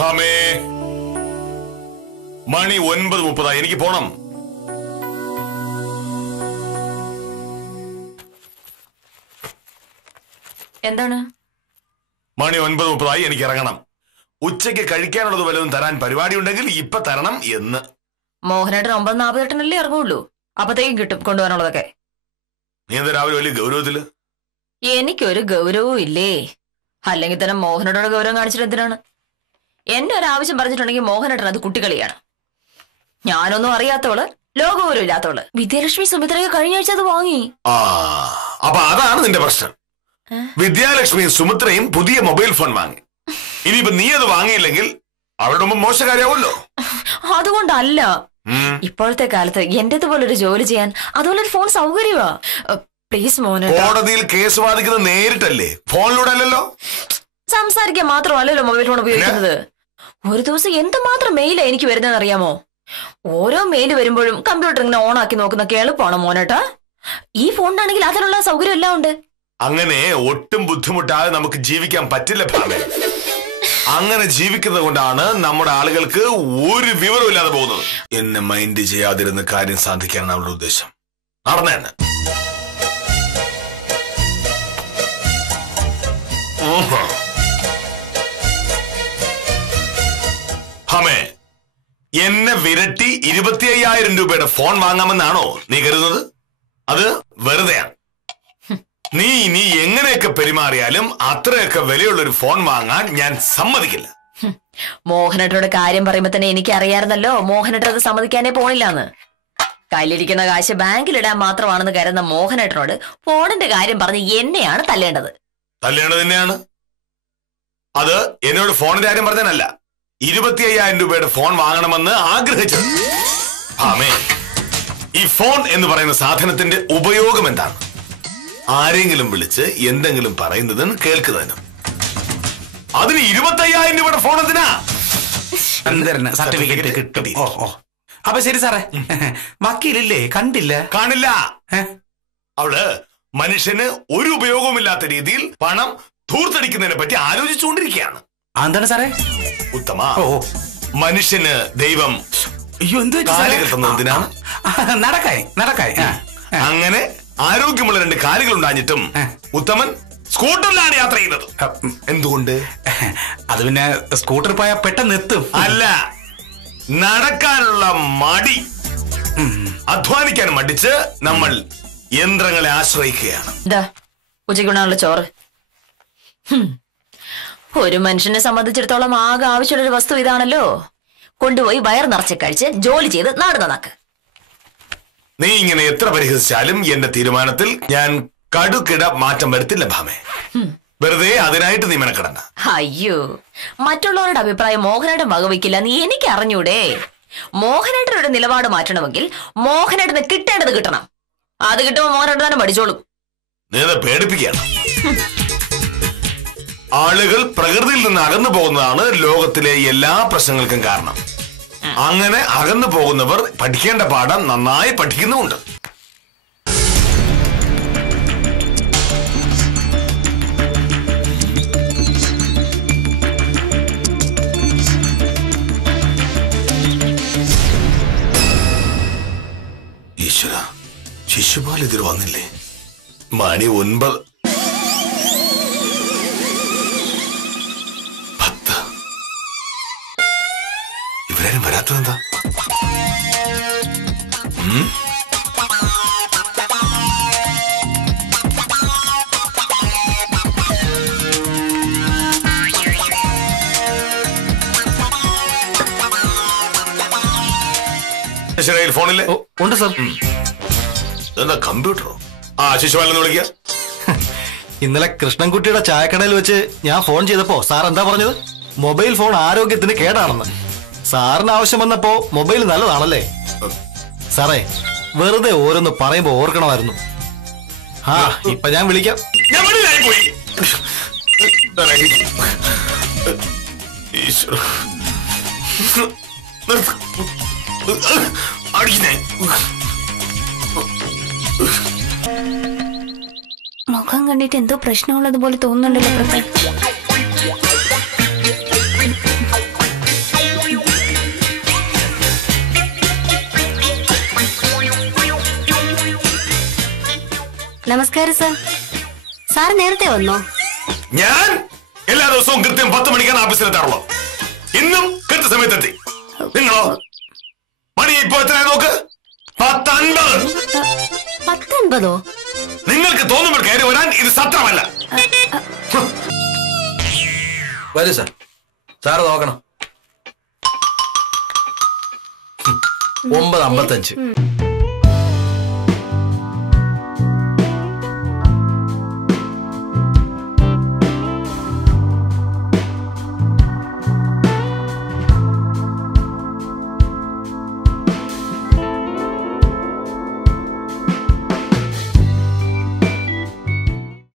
ഹമേ, മണി 9:30. എനിക്ക് പോണം. എന്താണ്? മണി 9:30. എനിക്ക് ഇറങ്ങണം. ഉച്ചയ്ക്ക് കഴിക്കാനുള്ളത് വല്ലതും തരാൻ പരിപാടി ഉണ്ടെങ്കിൽ ഇപ്പൊ തരണം എന്ന്. മോഹനേട്ടൻ 9:48 ഇറങ്ങുള്ളൂ. അപ്പത്തേക്കും കിട്ടും കൊണ്ടുപോകാനുള്ളതൊക്കെ. നീ എന്താ രാവിലെ വലിയ ഗൗരവത്തില്? എനിക്കൊരു ഗൗരവവും ഇല്ലേ. അല്ലെങ്കിൽ തന്നെ മോഹനേട്ടനോട് ഗൗരവം കാണിച്ചിട്ട് എന്തിനാണ്? എന്റെ ഒരു ആവശ്യം പറഞ്ഞിട്ടുണ്ടെങ്കിൽ മോഹനേട്ടൻ അത് കുട്ടികളിയാണ്. ഞാനൊന്നും അറിയാത്തവള്, ലോകഗൗരവം ഇല്ലാത്തവള്. വിദ്യാലക്ഷ്മി സുമിത്രയൊക്കെ കഴിഞ്ഞ ആഴ്ച അത് വാങ്ങി. അപ്പൊ അതാണ് നിന്റെ പ്രശ്നം. വിദ്യാലക്ഷ്മിയും സുമിത്രയും പുതിയ മൊബൈൽ ഫോൺ വാങ്ങി. ഇനിയിപ്പോ നീ അത് വാങ്ങിയില്ലെങ്കിൽ അവരുടെ മുമ്പ് മോശക്കാരിയാവുമല്ലോ. അതുകൊണ്ടല്ല, ഇപ്പോഴത്തെ കാലത്ത് എന്റേതുപോലൊരു ജോലി ചെയ്യാൻ അതുപോലൊരു ഫോൺ സൗകര്യമാ. പ്ലീസ് മോഹനേട്ട. കോടതിയിൽ കേസ് വാദിക്കുന്നത് നേരിട്ടല്ലേ, ഫോണിലൂടെ അല്ലല്ലോ. സംസാരിക്കാൻ മാത്രമല്ലല്ലോ മൊബൈൽ ഫോൺ ഉപയോഗിക്കുന്നത്. ഒരു ദിവസം എന്തുമാത്രം മെയിലാ എനിക്ക് വരുന്നതെന്ന് അറിയാമോ? ഓരോ മെയിൽ വരുമ്പോഴും കമ്പ്യൂട്ടർ ഇങ്ങനെ ഓൺ ആക്കി നോക്കുന്നൊക്കെ എളുപ്പമാണോ മോനേട്ടാ? ഈ ഫോണിനാണെങ്കിൽ അതിനുള്ള സൗകര്യം എല്ലാം ഉണ്ട്. അങ്ങനെ ഒട്ടും ബുദ്ധിമുട്ടാതെ നമുക്ക് ജീവിക്കാൻ പറ്റില്ല ഭാവേ. അങ്ങനെ ജീവിക്കുന്നത് കൊണ്ടാണ് നമ്മുടെ ആളുകൾക്ക് ഒരു വിവരവും ഇല്ലാതെ പോകുന്നത്. എന്നെ മൈൻഡ് ചെയ്യാതിരുന്ന കാര്യം സാധിക്കാനാണ് അവരുടെ ഉദ്ദേശം. നടന്നേന്നെ. ഹമേ, എന്നെ വിരട്ടി 25,000 രൂപയുടെ ഫോൺ വാങ്ങാമെന്നാണോ നീ കരുതുന്നത്? അത് വെറുതെയാണ്. നീ എങ്ങനെയൊക്കെ പെരുമാറിയാലും അത്രയൊക്കെ വിലയുള്ളൊരു ഫോൺ വാങ്ങാൻ ഞാൻ സമ്മതിക്കില്ല. മോഹനേട്ടനോട് കാര്യം പറയുമ്പോ തന്നെ എനിക്ക് അറിയാമായിരുന്നല്ലോ മോഹനേട്ടൻ അത് സമ്മതിക്കാനേ പോണില്ലാന്ന്. കയ്യിലിരിക്കുന്ന കാശ് ബാങ്കിലിടാൻ മാത്രമാണെന്ന് കരുതുന്ന മോഹനേട്ടനോട് ഫോണിന്റെ കാര്യം പറഞ്ഞ് എന്നെയാണ് തല്ലേണ്ടത്. തല്ലേണ്ടത് തന്നെയാണ്. അത് എന്നോട് ഫോണിന്റെ കാര്യം പറഞ്ഞതല്ല, 25,000 രൂപയുടെ ഫോൺ വാങ്ങണമെന്ന് ആഗ്രഹിച്ചത്. ആമേ, ഈ ഫോൺ എന്ന് പറയുന്ന സാധനത്തിന്റെ ഉപയോഗം എന്താണ്? ആരെങ്കിലും വിളിച്ച് എന്തെങ്കിലും പറയുന്നതിന് കേൾക്കുന്നതിനും. അതിന് 25,000 രൂപയുടെ ഫോൺ എന്തിനാ? സർട്ടിഫിക്കറ്റ് കിട്ടും. അപ്പൊ ശരി സാറേ, വക്കീലില്ലേ? കണ്ടില്ല? കാണില്ല. അവള് മനുഷ്യന് ഒരു ഉപയോഗവുമില്ലാത്ത രീതിയിൽ പണം ധൂർത്തടിക്കുന്നതിനെ പറ്റി ആലോചിച്ചുകൊണ്ടിരിക്കുകയാണ്. എന്താണ് സാറേ? ഉത്തമ, മനുഷ്യന് ദൈവം എന്തിനാണ്? നടക്കായി. അങ്ങനെ ആരോഗ്യമുള്ള 2 കാലുകൾ ഉണ്ടാഞ്ഞിട്ടും ഉത്തമൻ സ്കൂട്ടറിലാണ് യാത്ര ചെയ്യുന്നത്. എന്തുകൊണ്ട്? അത് പിന്നെ സ്കൂട്ടർ പോയാൽ പെട്ടെന്ന് എത്തും. അല്ല, നടക്കാനുള്ള മടി, അധ്വാനിക്കാൻ മടിച്ച് നമ്മൾ യന്ത്രങ്ങളെ ആശ്രയിക്കുകയാണ്. ഉച്ചയ്ക്കുണ്ടാനുള്ള ചോറ്. ഒരു മനുഷ്യനെ സംബന്ധിച്ചിടത്തോളം ആകെ ആവശ്യമുള്ളൊരു വസ്തു ഇതാണല്ലോ. കൊണ്ടുപോയി വയർ നിറച്ച് കഴിച്ച് ജോലി ചെയ്ത് നാട് നന്നാക്ക്. നീ ഇങ്ങനെ എത്ര പരിഹസിച്ചാലും എന്റെ തീരുമാനത്തിൽ ഞാൻ കടുകിട മാറ്റം വരുത്തില്ല ഭാമേ. വെറുതെ അതിനായിട്ട് നീ മെനക്കെടണ്ട. അയ്യോ, മറ്റുള്ളവരുടെ അഭിപ്രായം മോഹനേട്ടൻ വകവയ്ക്കില്ല നീ എനിക്ക് അറിഞ്ഞൂടെ? മോഹനേട്ടനൊരു നിലപാട് മാറ്റണമെങ്കിൽ മോഹനേട്ടന് കിട്ടേണ്ടത് കിട്ടണം. അത് കിട്ടുമ്പോൾ മോഹനേട്ടൻ തന്നെ പഠിച്ചോളും. നീ പേടിപ്പിക്കണം. ആളുകൾ പ്രകൃതിയിൽ നിന്ന് അകന്നു പോകുന്നതാണ് ലോകത്തിലെ എല്ലാ പ്രശ്നങ്ങൾക്കും കാരണം. അങ്ങനെ അകന്നു പോകുന്നവർ പഠിക്കേണ്ട പാഠം നന്നായി പഠിക്കുന്നുമുണ്ട്. ഈശ്വര, ശിശുപാൽ ഇതിൽ വന്നില്ലേ? മണി 9. 10. ഇവരാരും വരാത്തതെന്താ? ഫോണില്ലേ? ഉണ്ട് സാർ. എന്താ കമ്പ്യൂട്ടറോ? ശിശുപാലെന്ന് വിളിക്കുക. ഇന്നലെ കൃഷ്ണൻകുട്ടിയുടെ ചായക്കടയിൽ വെച്ച് ഞാൻ ഫോൺ ചെയ്തപ്പോ സാർ എന്താ പറഞ്ഞത്? മൊബൈൽ ഫോൺ ആരോഗ്യത്തിന് കേടാണെന്ന്. സാറിന് ആവശ്യം വന്നപ്പോ മൊബൈൽ നല്ലതാണല്ലേ? സാറേ, വെറുതെ ഓരോന്ന് പറയുമ്പോ ഓർക്കണമായിരുന്നു. ഇപ്പൊ ഞാൻ വിളിക്കാം. മുഖം കണ്ടിട്ട് എന്തോ പ്രശ്നമുള്ളത് പോലെ തോന്നുന്നുണ്ടല്ലോ. നമസ്കാരം സാർ. സാർ നേരത്തെ വന്നോ? ഞാൻ എല്ലാ ദിവസവും കൃത്യം 10 മണിക്കാണ് ഓഫീസിലെത്താറുള്ളത്. ഇന്നും കൃത്യസമയത്തെത്തി. നിങ്ങളോ? മണി ഇപ്പൊ എത്രയാ നോക്ക്. 10:50. 10:50? നിങ്ങൾക്ക് തോന്നുമ്പോൾ കയറി വരാൻ ഇത് സത്രമല്ല. വരൂ സാർ. സാറ് നോക്കണം. 9:55.